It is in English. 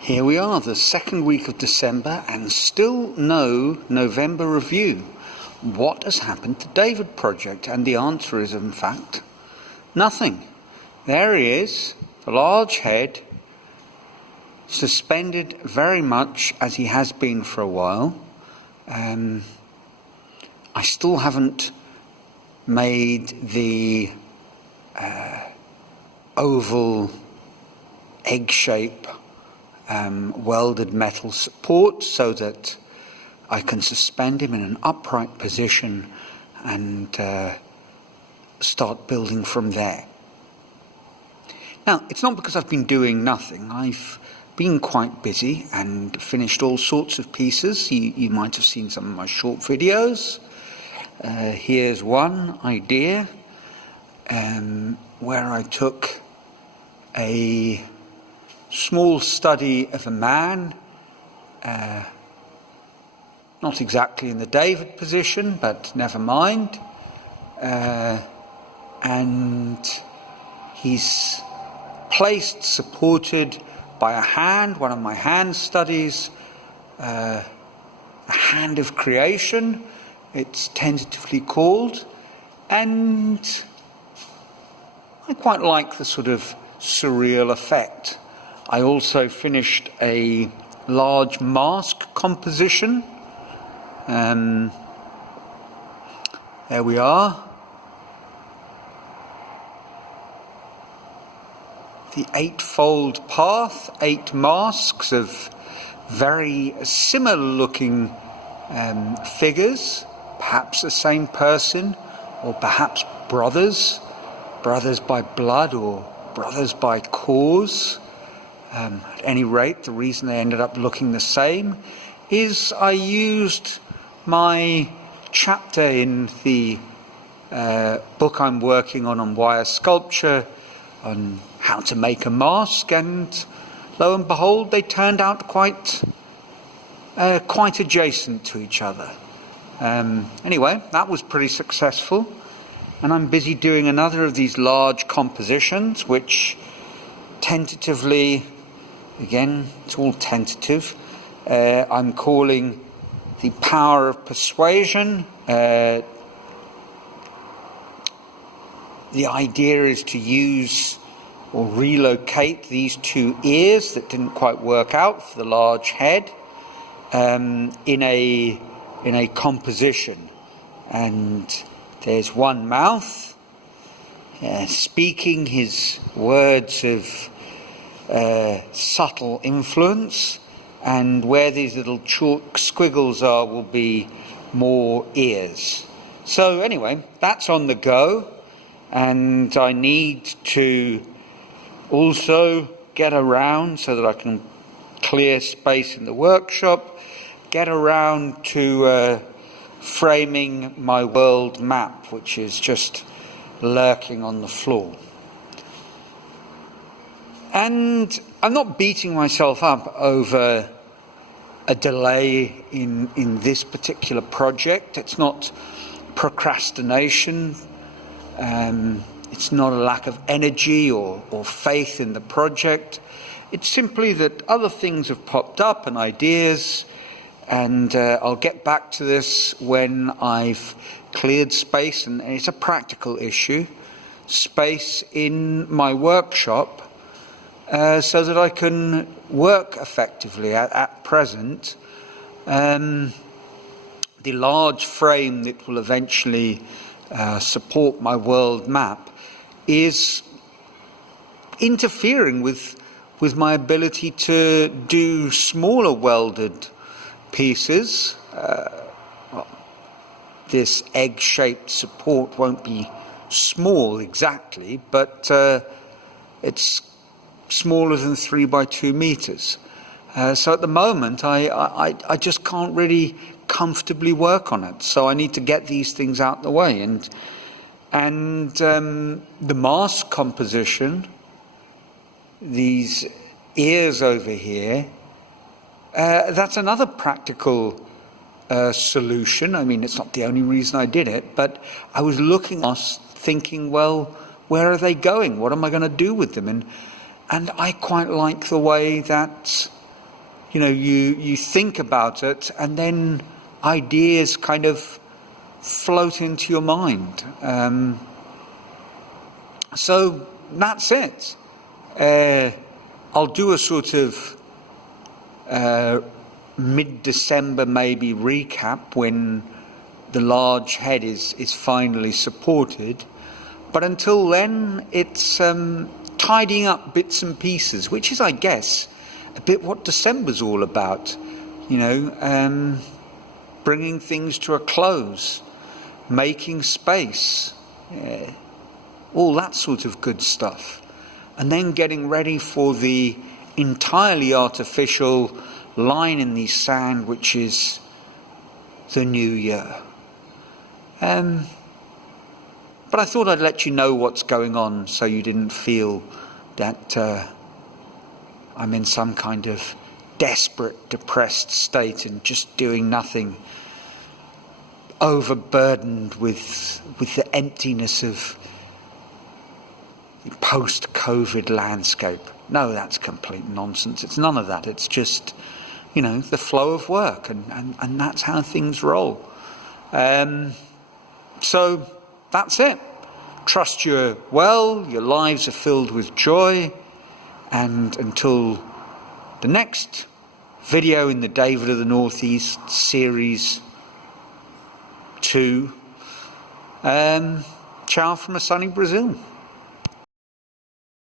Here we are, the second week of December, and still no November review. What has happened to David Project? And the answer is, in fact, nothing. There he is, the large head, suspended very much as he has been for a while. I still haven't made the oval egg shape welded metal support so that I can suspend him in an upright position and start building from there. Now, it's not because I've been doing nothing. I've been quite busy and finished all sorts of pieces. You might have seen some of my short videos. Here's one idea where I took a small study of a man, not exactly in the David position, but never mind, and he's placed, supported by a hand, one of my hand studies, a hand of creation, it's tentatively called, and I quite like the sort of surreal effect. I also finished a large mask composition. There we are. The eightfold path, 8 masks of very similar looking figures, perhaps the same person, or perhaps brothers by blood or brothers by cause. At any rate, the reason they ended up looking the same is I used my chapter in the book I'm working on wire sculpture, on how to make a mask, and lo and behold, they turned out quite adjacent to each other. Anyway, that was pretty successful, and I'm busy doing another of these large compositions, which tentatively, again, it's all tentative, I'm calling The Power of Persuasion. The idea is to use or relocate these 2 ears that didn't quite work out for the large head in a composition. And there's one mouth speaking his words of subtle influence, and where these little chalk squiggles are will be more ears. So anyway, that's on the go, and I need to also get around so that I can clear space in the workshop, get around to framing my world map, which is just lurking on the floor. And I'm not beating myself up over a delay in this particular project. It's not procrastination. It's not a lack of energy or faith in the project. It's simply that other things have popped up and ideas, and I'll get back to this when I've cleared space, and it's a practical issue, space in my workshop, so that I can work effectively. At present, the large frame that will eventually support my world map is interfering with my ability to do smaller welded pieces. This egg-shaped support won't be small exactly, but it's smaller than 3 by 2 meters. So at the moment, I just can't really comfortably work on it. So I need to get these things out the way. And the mask composition, these ears over here, that's another practical solution. I mean, it's not the only reason I did it, but I was looking at us thinking, well, where are they going? What am I going to do with them? And I quite like the way that you think about it, and then ideas kind of float into your mind. So that's it. I'll do a sort of mid-December maybe recap when the large head is finally supported. But until then, it's tidying up bits and pieces, which is, I guess, a bit what December's all about. Bringing things to a close, making space, all that sort of good stuff. And then getting ready for the entirely artificial line in the sand, which is the new year. But I thought I'd let you know what's going on so you didn't feel that I'm in some kind of desperate, depressed state and just doing nothing, overburdened with the emptiness of the post-COVID landscape. No, that's complete nonsense. It's none of that. It's just, the flow of work, and that's how things roll. So that's it. Trust you're well, your lives are filled with joy, and until the next video in the David of the Northeast series 2, ciao from a sunny Brazil.